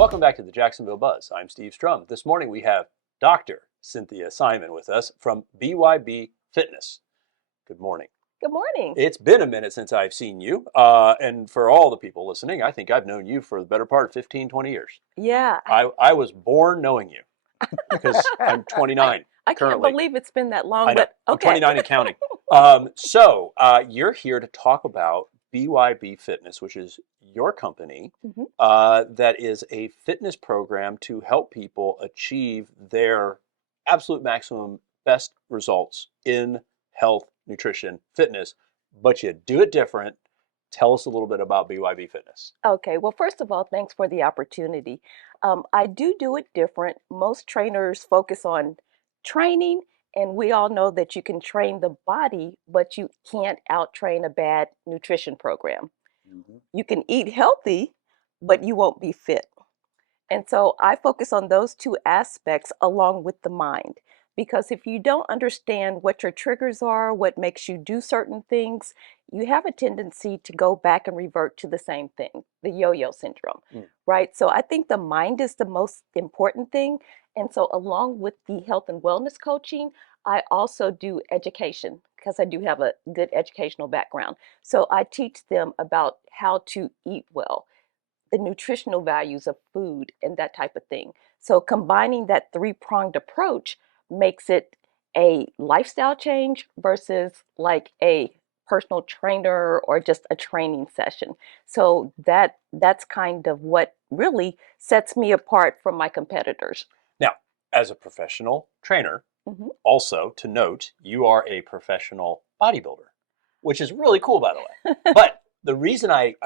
Welcome back to the Jacksonville Buzz. I'm Steve Strum. This morning we have Dr. Cynthia Simon with us from BYB Fitness. Good morning. Good morning. It's been a minute since I've seen you. And for all the people listening, I think I've known you for the better part of 15, 20 years. Yeah. I was born knowing you because I'm 29 I can't currently. believe it's been that long, I know. but okay. I'm 29 and counting. So you're here to talk about BYB Fitness, which is your company that is a fitness program to help people achieve their absolute maximum best results in health, nutrition, fitness, but you do it different. Tell us a little bit about BYB Fitness. Okay. Well, first of all, thanks for the opportunity. I do it different. Most trainers focus on training, and we all know that you can train the body, but you can't out-train a bad nutrition program. You can eat healthy, but you won't be fit. And so I focus on those two aspects along with the mind. Because if you don't understand what your triggers are, what makes you do certain things, you have a tendency to go back and revert to the same thing, the yo-yo syndrome, right? So I think the mind is the most important thing. And so along with the health and wellness coaching, I also do education because I do have a good educational background. So I teach them about how to eat well, the nutritional values of food and that type of thing. So combining that three-pronged approach makes it a lifestyle change versus like a personal trainer or just a training session. So that's kind of what really sets me apart from my competitors. Now, as a professional trainer, also to note, you are a professional bodybuilder, which is really cool, by the way. But the reason I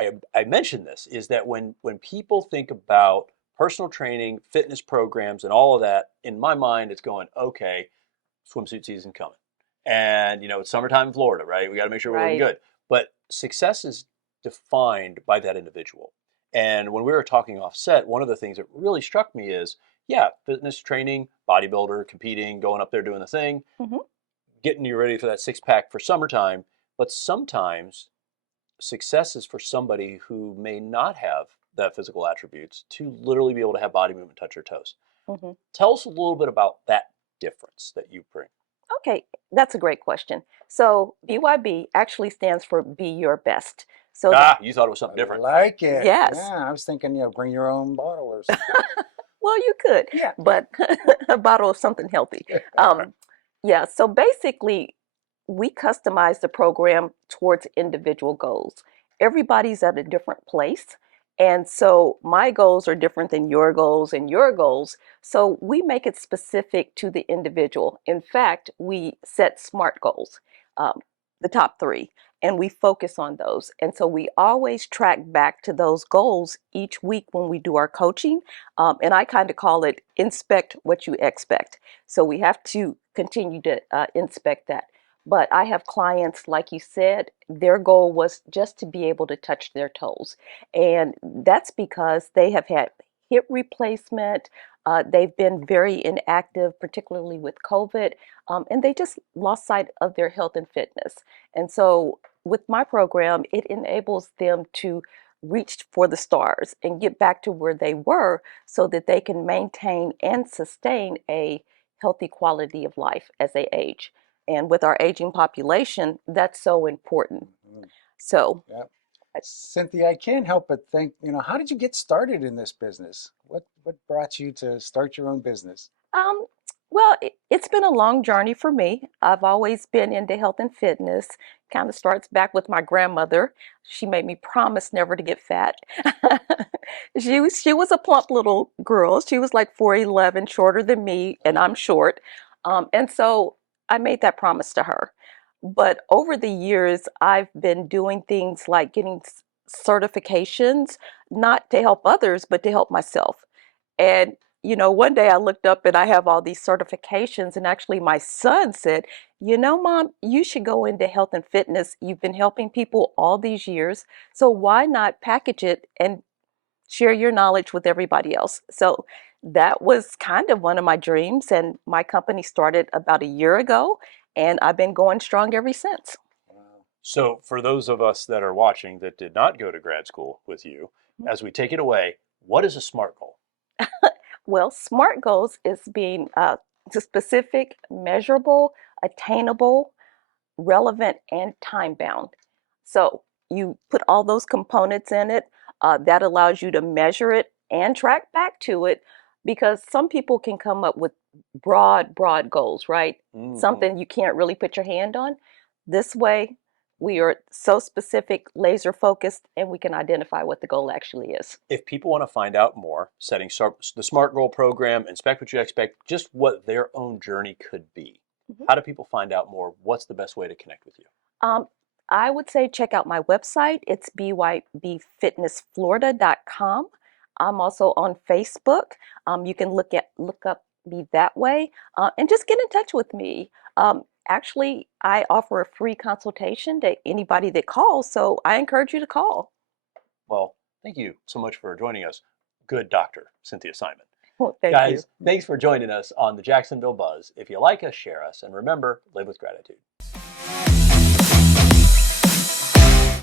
mention this is that when people think about personal training, fitness programs, and all of that, in my mind, it's going, okay, swimsuit season coming. And, it's summertime in Florida, right? We got to make sure we're looking good. But success is defined by that individual. And when we were talking off set, one of the things that really struck me is, yeah, fitness training, bodybuilder, competing, going up there doing the thing, getting you ready for that six-pack for summertime. But sometimes success is for somebody who may not have that physical attributes to literally be able to have body movement, touch your toes. Tell us a little bit about that difference that you bring. Okay, that's a great question. So BYB actually stands for Be Your Best. So you thought it was something different. I like it. Yes. Yeah, I was thinking, bring your own bottle or something. Well, you could, but a bottle of something healthy. Yeah, so basically, we customize the program towards individual goals. Everybody's at a different place. And so my goals are different than your goals and your goals. So we make it specific to the individual. In fact, we set SMART goals, the top 3, and we focus on those. And so we always track back to those goals each week when we do our coaching. And I kind of call it inspect what you expect. So we have to continue to inspect that. But I have clients, like you said, their goal was just to be able to touch their toes. And that's because they have had hip replacement. They've been very inactive, particularly with COVID, and they just lost sight of their health and fitness. And so with my program, it enables them to reach for the stars and get back to where they were so that they can maintain and sustain a healthy quality of life as they age. And with our aging population, that's so important. So, Cynthia, I can't help but think, how did you get started in this business? What brought you to start your own business? Well, it's been a long journey for me. I've always been into health and fitness. Kind of starts back with my grandmother. She made me promise never to get fat. She was a plump little girl. She was like 4'11", shorter than me, and I'm short. And so I made that promise to her. But over the years, I've been doing things like getting certifications, not to help others, but to help myself. And one day I looked up and I have all these certifications, and actually my son said, Mom, you should go into health and fitness. You've been helping people all these years, so why not package it and share your knowledge with everybody else? So that was kind of one of my dreams, and my company started about a year ago, and I've been going strong ever since. So for those of us that are watching that did not go to grad school with you, as we take it away, what is a SMART goal? Well, SMART goals is being specific, measurable, attainable, relevant, and time bound. So you put all those components in it. That allows you to measure it and track back to it, because some people can come up with broad goals, right? Something you can't really put your hand on. This way, we are so specific, laser focused, and we can identify what the goal actually is. If people want to find out more, setting the SMART Goal program, inspect what you expect, just what their own journey could be, how do people find out more? What's the best way to connect with you? I would say check out my website. It's bybfitnessflorida.com. I'm also on Facebook. You can look up me that way, and just get in touch with me. Actually, I offer a free consultation to anybody that calls, so I encourage you to call. Well, thank you so much for joining us. Good Dr. Cynthia Simon. Well, thank Guys, you. thanks for joining us on the Jacksonville Buzz. If you like us, share us, and remember, live with gratitude.